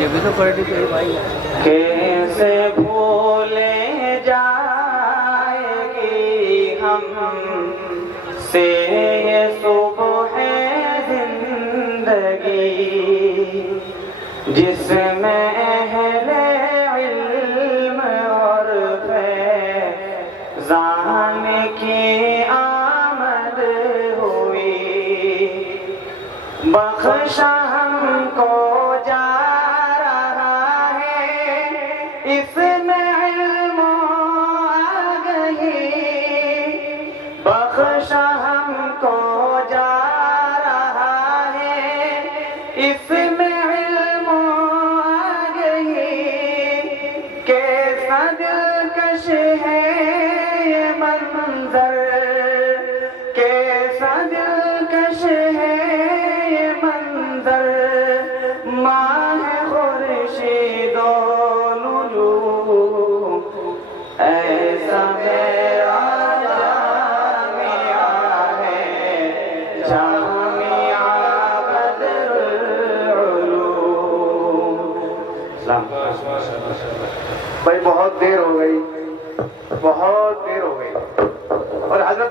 یہ بھی تو پڑھ لیتے بھائی. کیسے بھولے جائے گی ہم سے یہ صبح زندگی جس میں اہل علم اور فیضان کی آمد ہوئی. بخشا ہم کو جا رہا ہے اس میں علم و آگہی. بخشا ہم کو جا رہا ہے اس میں علم و آگہی. کیسا دلکش ہے یہ منظر, کیسا دلکش ہے یہ منظر. ماہ خورشید و نجوم ایسا میرا جامعہ ہے, جامعہ بدر العلوم. بھائی بہت دیر ہو گئی, بہت دیر ہو گئی, اور حضرت